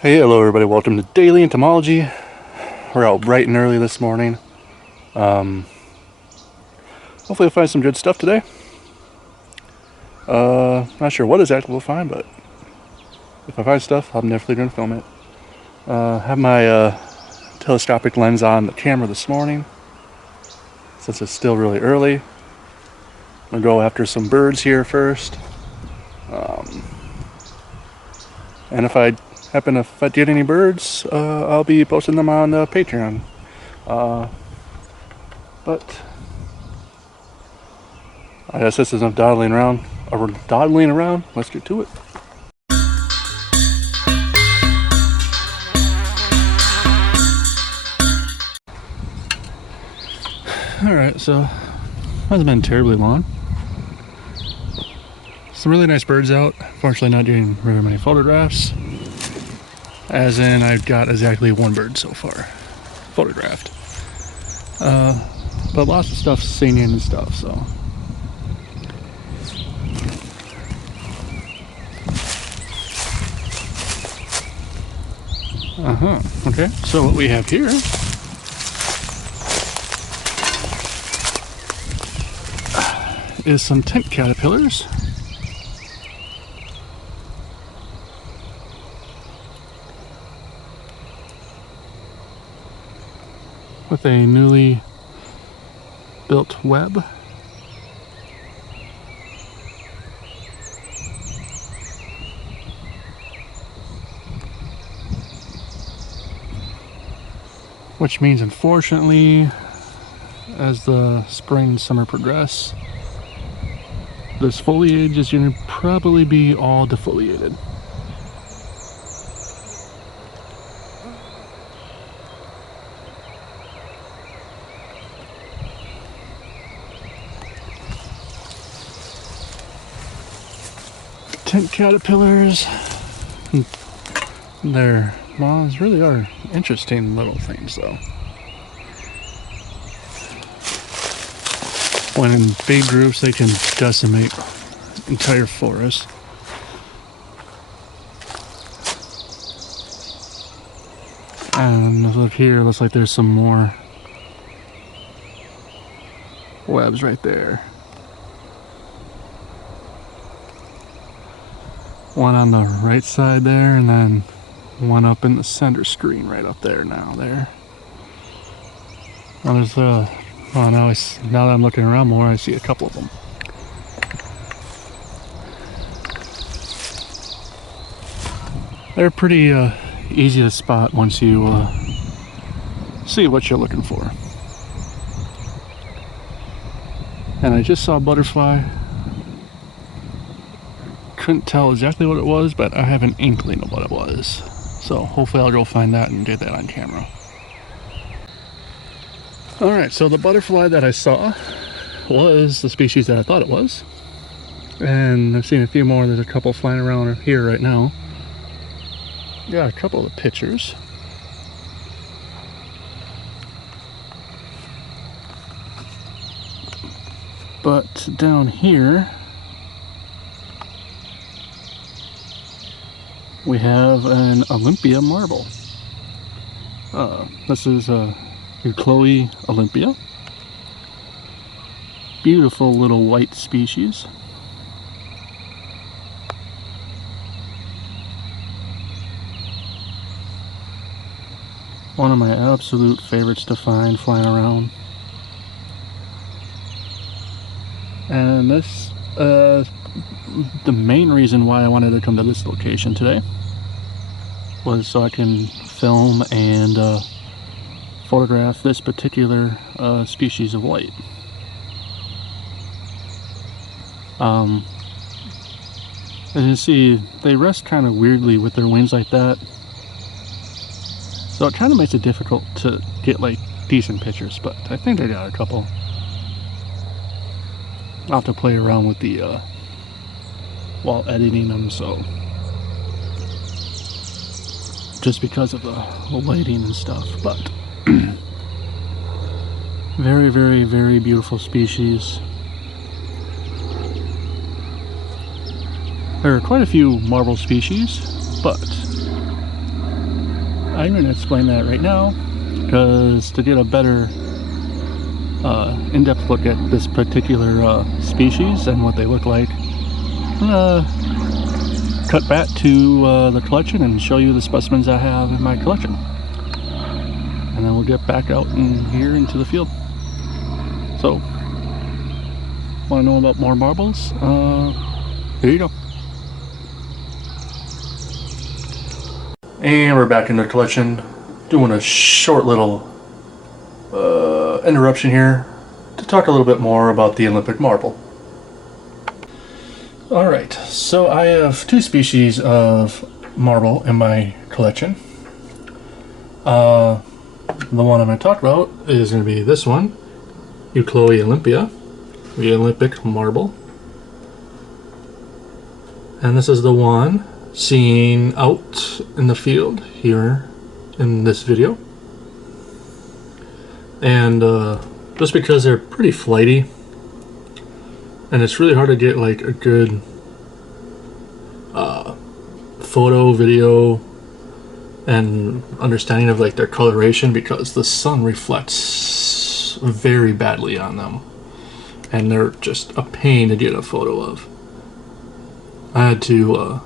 Hey, hello everybody, welcome to Daily Entomology. We're out bright and early this morning. Hopefully we'll find some good stuff today. Not sure what exactly we'll find, but if I find stuff, I'm definitely going to film it. Have my telescopic lens on the camera this morning, since it's still really early. I'm going to go after some birds here first. And if I get any birds, I'll be posting them on Patreon. But I guess this is enough dawdling around. Let's get to it. Alright, so hasn't been terribly long. Some really nice birds out. Fortunately not getting very many photographs. As in, I've got exactly one bird so far photographed. But lots of stuff singing and stuff, so. Okay, so what we have here is some tent caterpillars. With a newly built web. Which means, unfortunately, as the spring and summer progress, this foliage is going to probably be all defoliated. Tent caterpillars, they're, well, these really are interesting little things though. When in big groups they can decimate entire forests. And look here, looks like there's some more webs right there. One on the right side there, and then one up in the center screen right up there now there. Well, there's well, now that I'm looking around more, I see a couple of them. They're pretty easy to spot once you see what you're looking for. And I just saw a butterfly. Couldn't tell exactly what it was, but I have an inkling of what it was. So hopefully I'll go find that and get that on camera. Alright, so the butterfly that I saw was the species that I thought it was. And I've seen a few more. There's a couple flying around here right now. Got a couple of pictures. But down here we have an Olympia marble. This is your Chloe Olympia. Beautiful little white species. One of my absolute favorites to find flying around. And this, the main reason why I wanted to come to this location today was so I can film and photograph this particular species of white. As you see, they rest kind of weirdly with their wings like that, so it kind of makes it difficult to get like decent pictures, but I think I got a couple. I'll have to play around with the while editing them, so just because of the lighting and stuff. But very, very, very beautiful species. There are quite a few marble species, but I'm going to explain that right now, because to get a better in-depth look at this particular species and what they look like, I'm going to cut back to the collection and show you the specimens I have in my collection. And then we'll get back out in here into the field. So, want to know about more marbles? Here you go. And we're back in the collection, doing a short little interruption here to talk a little bit more about the Olympic marble. Alright, so I have two species of marble in my collection. The one I'm going to talk about is going to be this one, Olympia, the Olympic marble. And this is the one seen out in the field here in this video. And just because they're pretty flighty, and it's really hard to get like a good photo, video, and understanding of like their coloration, because the sun reflects very badly on them, and they're just a pain to get a photo of. I had to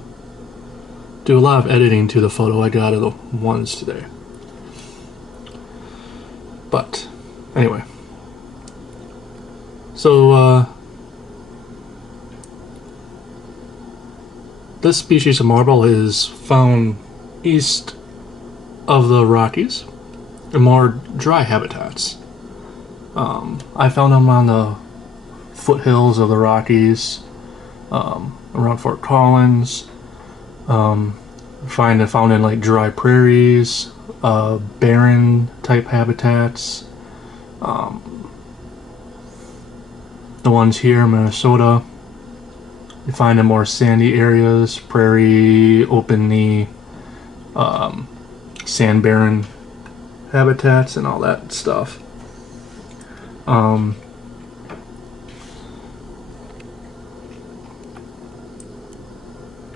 do a lot of editing to the photo I got of the ones today. But anyway, so this species of marble is found east of the Rockies in more dry habitats. I found them on the foothills of the Rockies, around Fort Collins. Found in like dry prairies, barren type habitats. The ones here in Minnesota, you find in more sandy areas, prairie, openly, sand barren habitats and all that stuff.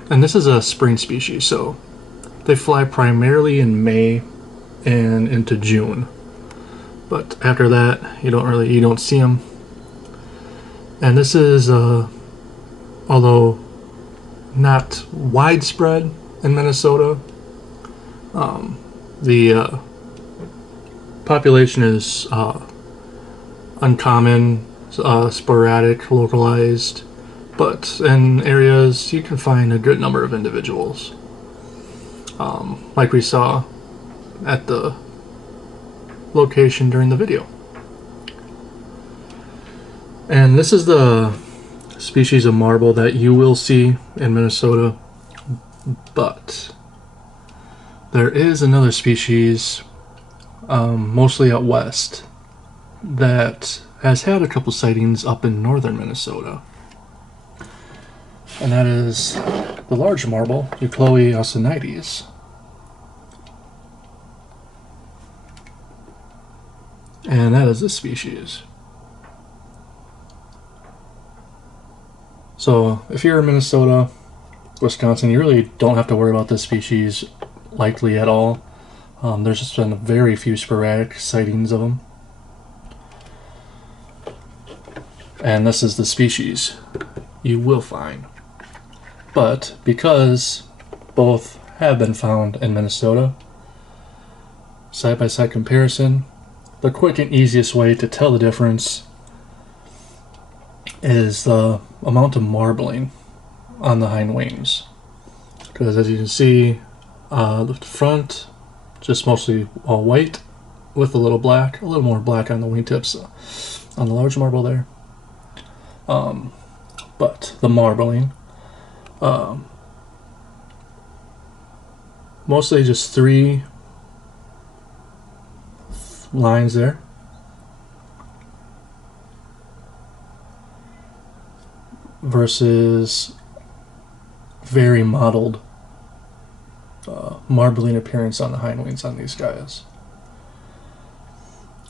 And this is a spring species, so they fly primarily in May and into June. But after that, you don't see them. And this is, although not widespread in Minnesota, the population is uncommon, sporadic, localized. But in areas, you can find a good number of individuals, like we saw at the location during the video. And this is the species of marble that you will see in Minnesota, but there is another species, mostly out west, that has had a couple sightings up in northern Minnesota. And that is the large marble, Euchloe ausonides. And that is this species. So if you're in Minnesota, Wisconsin, you really don't have to worry about this species likely at all. There's just been very few sporadic sightings of them. And this is the species you will find. But because both have been found in Minnesota, side-by-side comparison, the quick and easiest way to tell the difference is the amount of marbling on the hind wings. Because as you can see, the front, just mostly all white with a little black, a little more black on the wingtips on the large marble there. But the marbling, mostly just 3 lines there. Versus very mottled marbling appearance on the hind wings on these guys.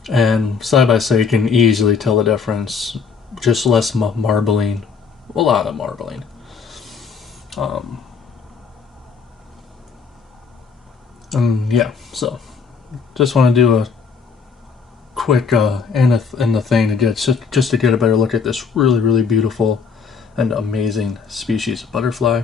And side by side you can easily tell the difference. Just less marbling, a lot of marbling. Yeah, so just want to do a quick in the thing to get just to get a better look at this really beautiful and amazing species of butterfly,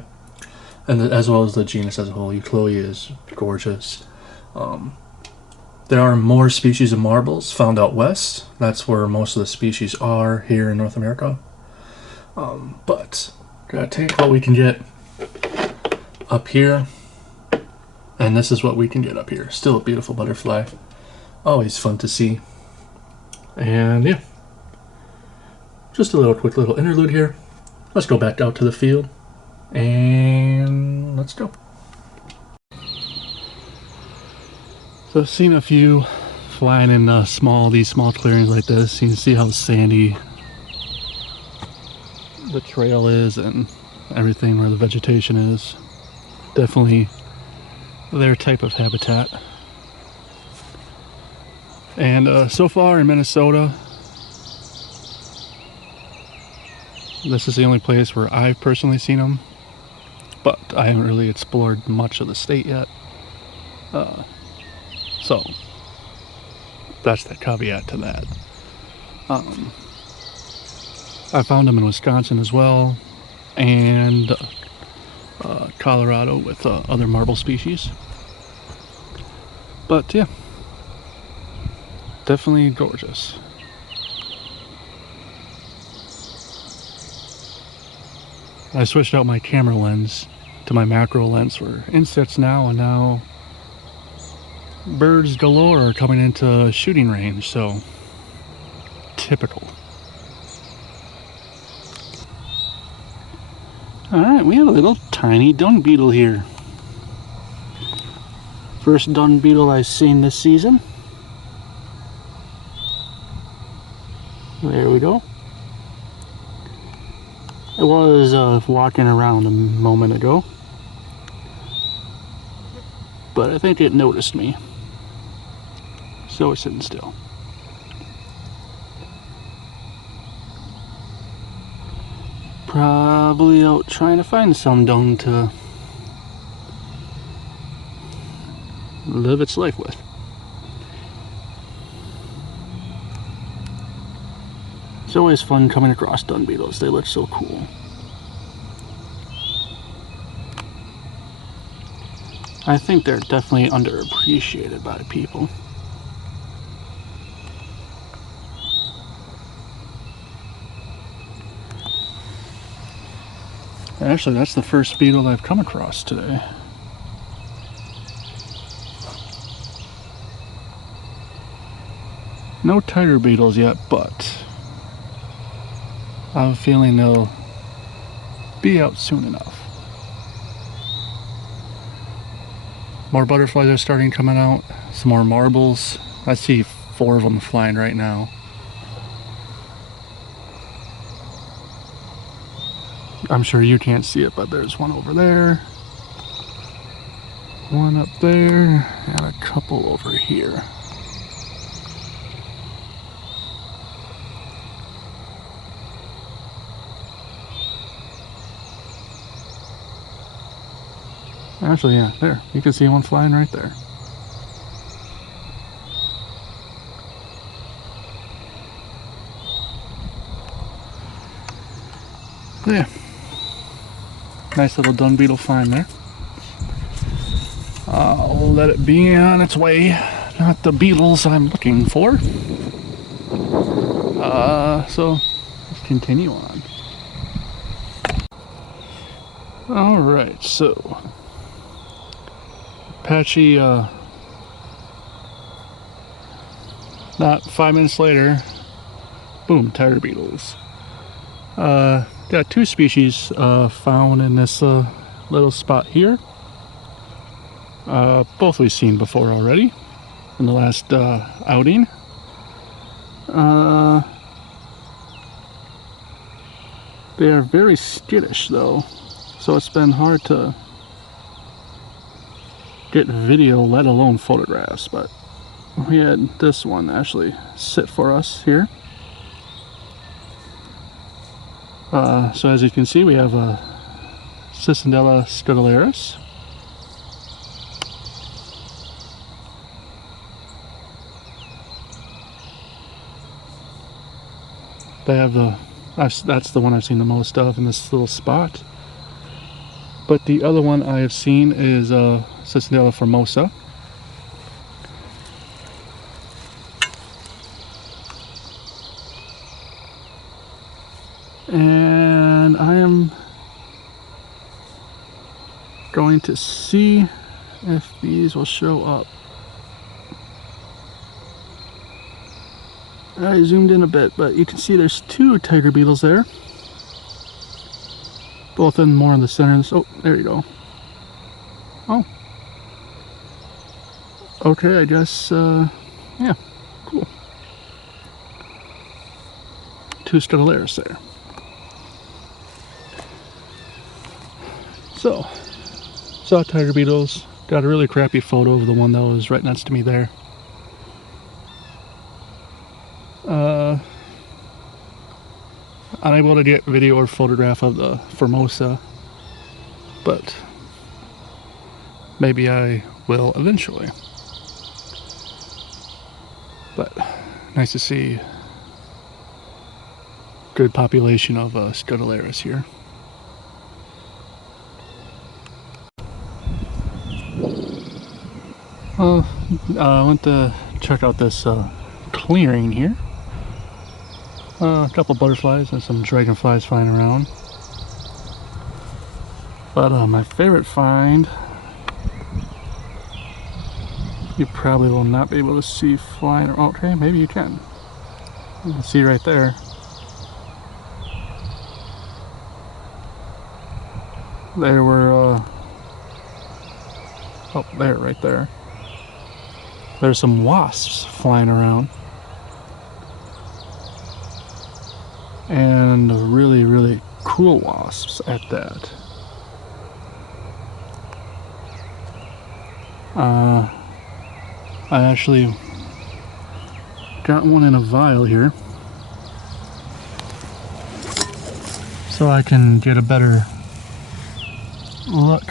and as well as the genus as a whole. Euchloea is gorgeous. There are more species of marbles found out west. That's where most of the species are here in North America. But gotta take what we can get up here, and this is what we can get up here. Still a beautiful butterfly, always fun to see. And yeah, just a quick little interlude here. Let's go back out to the field and let's go. So I've seen a few flying in these small clearings like this. You can see how sandy the trail is and everything where the vegetation is. Definitely their type of habitat. And so far in Minnesota, this is the only place where I've personally seen them, but I haven't really explored much of the state yet. So that's the caveat to that. I found them in Wisconsin as well, and Colorado with other marble species. But yeah, definitely gorgeous. I switched out my camera lens to my macro lens for insects now, and now birds galore are coming into shooting range, so typical. Alright, we have a little tiny dung beetle here. First dung beetle I've seen this season. There we go. I was walking around a moment ago, but I think it noticed me, so it's sitting still. Probably out trying to find some dung to live its life with. It's always fun coming across dung beetles. They look so cool. I think they're definitely underappreciated by people. Actually, that's the first beetle I've come across today. No tiger beetles yet, but I have a feeling they'll be out soon enough. More butterflies are starting coming out. Some more marbles. I see 4 of them flying right now. I'm sure you can't see it, but there's one over there, one up there, and a couple over here. Actually, yeah, there. You can see one flying right there. Yeah. Nice little dung beetle find there. I'll let it be on its way. Not the beetles I'm looking for. So let's continue on. Alright, so Apache, not 5 minutes later, boom, tiger beetles. Got 2 species found in this little spot here. Both we've seen before already in the last outing. They are very skittish though, so it's been hard to get video, let alone photographs, but we had this one actually sit for us here. So as you can see, we have a Cicindela scutellaris. They have that's the one I've seen the most of in this little spot. But the other one I have seen is Cicadella formosa. And I am going to see if these will show up. I zoomed in a bit, but you can see there's two tiger beetles there. Both in more in the center. Oh, there you go. Oh. Okay, I guess, yeah, cool. Two Scutellaris there. So, saw tiger beetles. Got a really crappy photo of the one that was right next to me there. Unable to get video or photograph of the Formosa, but maybe I will eventually. But nice to see good population of Scutellaris here. I went to check out this clearing here. A couple butterflies and some dragonflies flying around. But my favorite find, you probably will not be able to see flying. Okay, maybe you can. You can see right there. There were, oh, there, right there. There's some wasps flying around. And really, really cool wasps at that. I actually got one in a vial here, so I can get a better look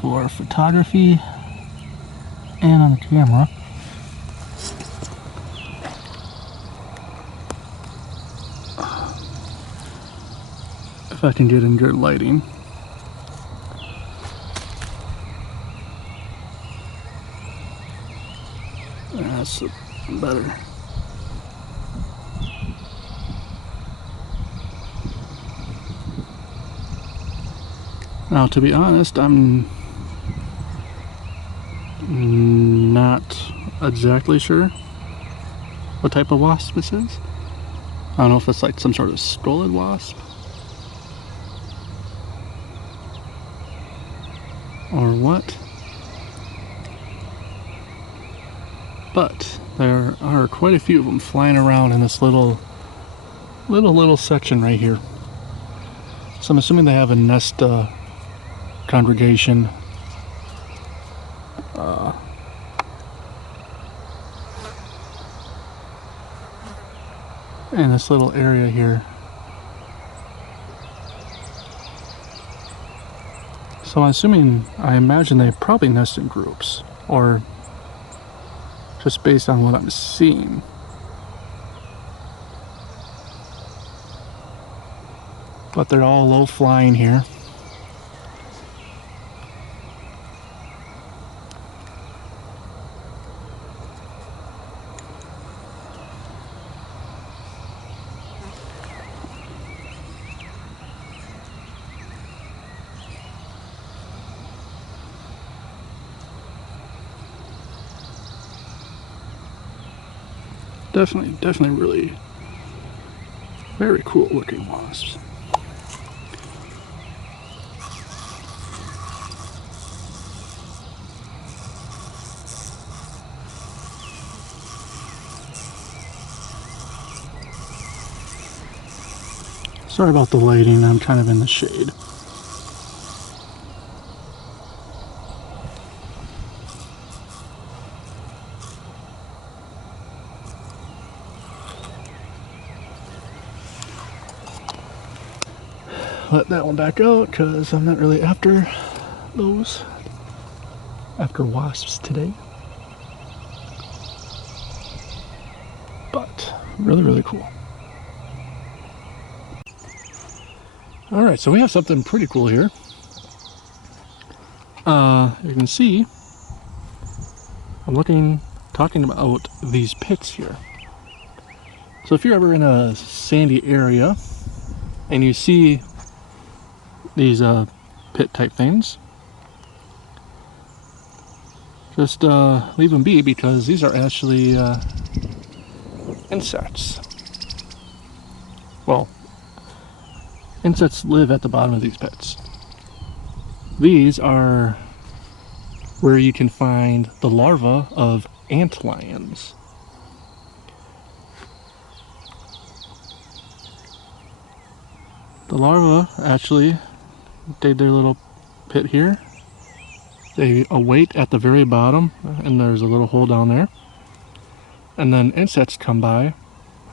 for photography and on the camera. If I can get in good lighting. That's better. Now, to be honest, I'm not exactly sure what type of wasp this is. I don't know if it's like some sort of skulled wasp or what, but there are quite a few of them flying around in this little section right here. So I'm assuming they have a nest congregation in this little area here. So I imagine they probably nest in groups, or just based on what I'm seeing. But they're all low flying here. Definitely really very cool looking wasps. Sorry about the lighting, I'm kind of in the shade. Let that one back out because I'm not really after wasps today. But Really, really cool. Alright, so we have something pretty cool here. You can see, I'm talking about these pits here. So if you're ever in a sandy area and you see these pit type things, just leave them be, because these are actually insects. Well, insects live at the bottom of these pits. These are where you can find the larvae of ant lions. The larvae actually dig their little pit here. They await at the very bottom, and there's a little hole down there. And then insects come by,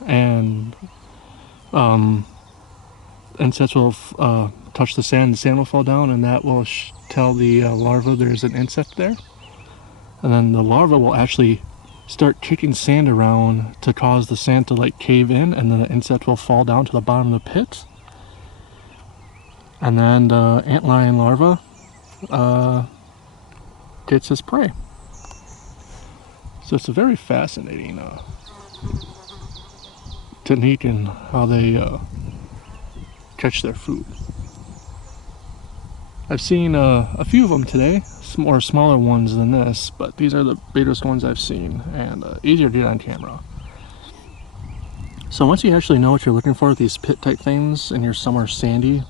and insects will touch the sand will fall down, and that will tell the larva there's an insect there. And then the larva will actually start kicking sand around to cause the sand to like cave in, and then the insect will fall down to the bottom of the pit. And then the antlion larva gets its prey. So it's a very fascinating technique in how they catch their food. I've seen a few of them today, more smaller ones than this, but these are the biggest ones I've seen, and easier to get on camera. So once you actually know what you're looking for with these pit type things and you're somewhere sandy,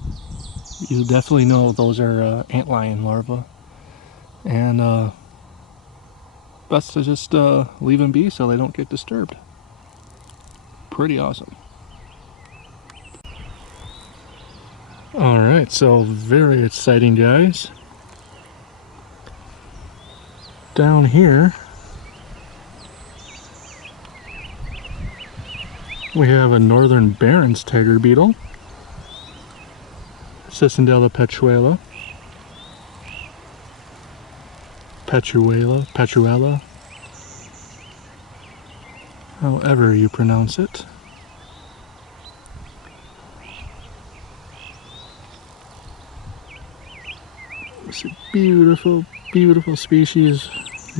you definitely know those are antlion larvae. And best to just leave them be so they don't get disturbed. Pretty awesome. Alright, so very exciting, guys. Down here we have a northern Barren's tiger beetle, Cicindela petuella, however you pronounce it. It's a beautiful, beautiful species.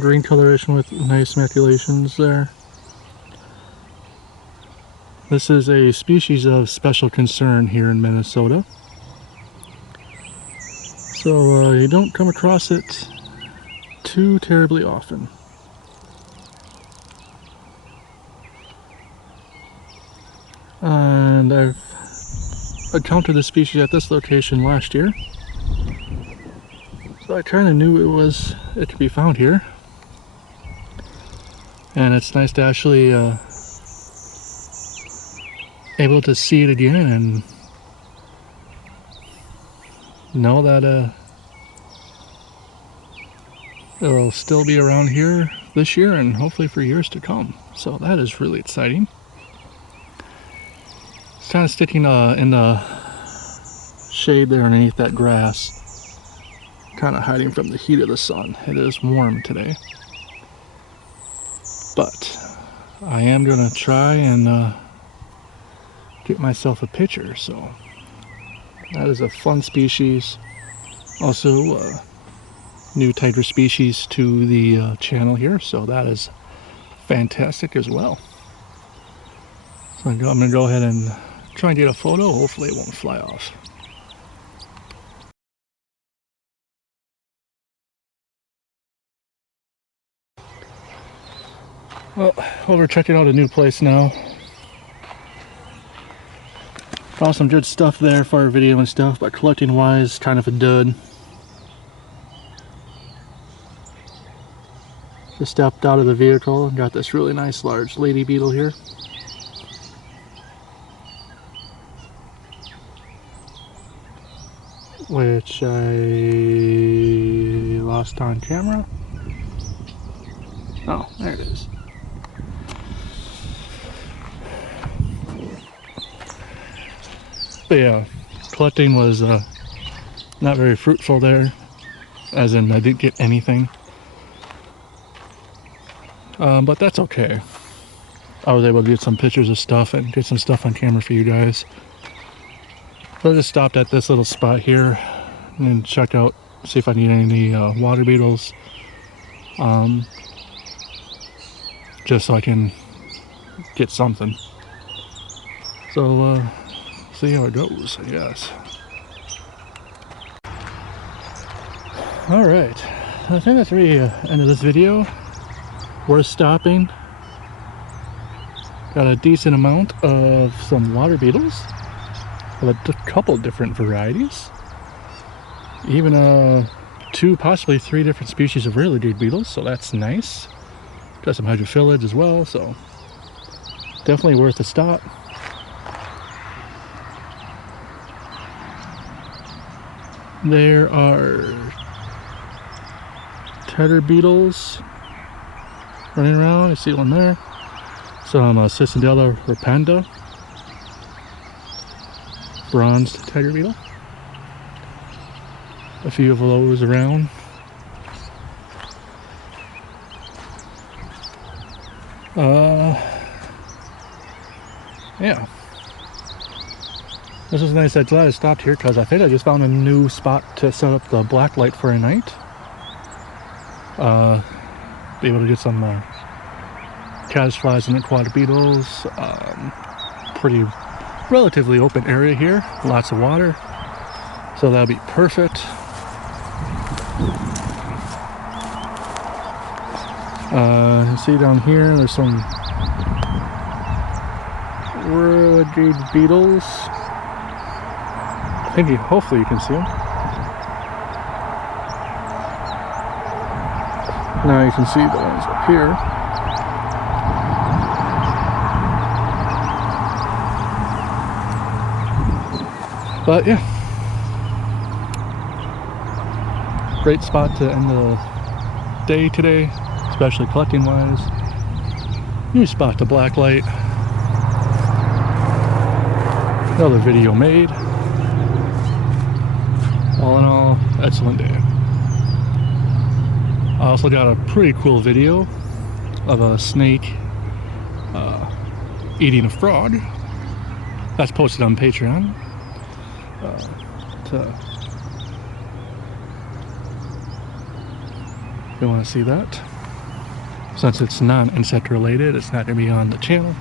Green coloration with nice maculations there. This is a species of special concern here in Minnesota. So you don't come across it too terribly often. And I've encountered this species at this location last year. So I kind of knew it could be found here. And it's nice to actually able to see it again and know that it'll still be around here this year and hopefully for years to come. So that is really exciting. It's kind of sticking in the shade there underneath that grass, kind of hiding from the heat of the sun. It is warm today, but I am gonna try and get myself a picture. So that is a fun species. Also new tiger species to the channel here, so that is fantastic as well. So I'm gonna go ahead and try and get a photo. Hopefully it won't fly off. Well, we're checking out a new place now. Found some good stuff there for our video and stuff, but collecting wise, kind of a dud. Just stepped out of the vehicle and got this really nice large lady beetle here. Which I lost on camera. Oh, there it is. But yeah, collecting was not very fruitful there, as in I didn't get anything. But that's okay. I was able to get some pictures of stuff and get some stuff on camera for you guys. So I just stopped at this little spot here and check out, see if I need any water beetles. Just so I can get something. So see how it goes, I guess. Alright, I think that's the end of this video. We're stopping. Got a decent amount of some water beetles of a couple different varieties. Even 2, possibly 3 different species of really good beetles, so that's nice. Got some hydrophilids as well, so definitely worth a stop. There are tedder beetles running around. I see one there. Some Cicindela repanda, bronzed tedder beetle. A few of those around. Yeah. This was nice. I'm glad I stopped here because I think I just found a new spot to set up the black light for a night. Be able to get some caddisflies and aquatic beetles. Pretty relatively open area here. Lots of water. So that'll be perfect. You see down here, there's some renegade beetles. I think hopefully you can see them. Now you can see the ones up here. But yeah, great spot to end the day today, especially collecting wise. New spot to blacklight. Another video made. All in all, excellent day. I also got a pretty cool video of a snake eating a frog. That's posted on Patreon. If you want to see that. Since it's non-insect related, it's not going to be on the channel.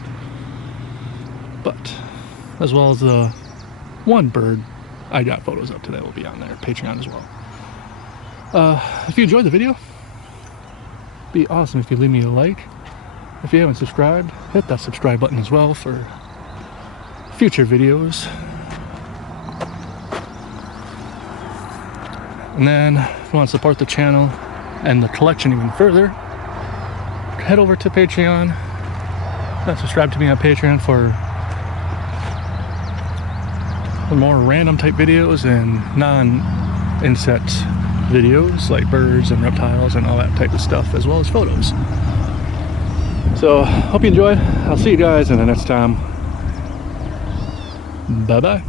But, as well as the one bird I got photos of today will be on there, Patreon as well. If you enjoyed the video, it'd be awesome if you leave me a like. If you haven't subscribed, hit that subscribe button as well for future videos. And then, if you want to support the channel and the collection even further, head over to Patreon and subscribe to me on Patreon for more random type videos and non-insect videos like birds and reptiles and all that type of stuff, as well as photos. So, hope you enjoyed. I'll see you guys in the next time. Bye bye.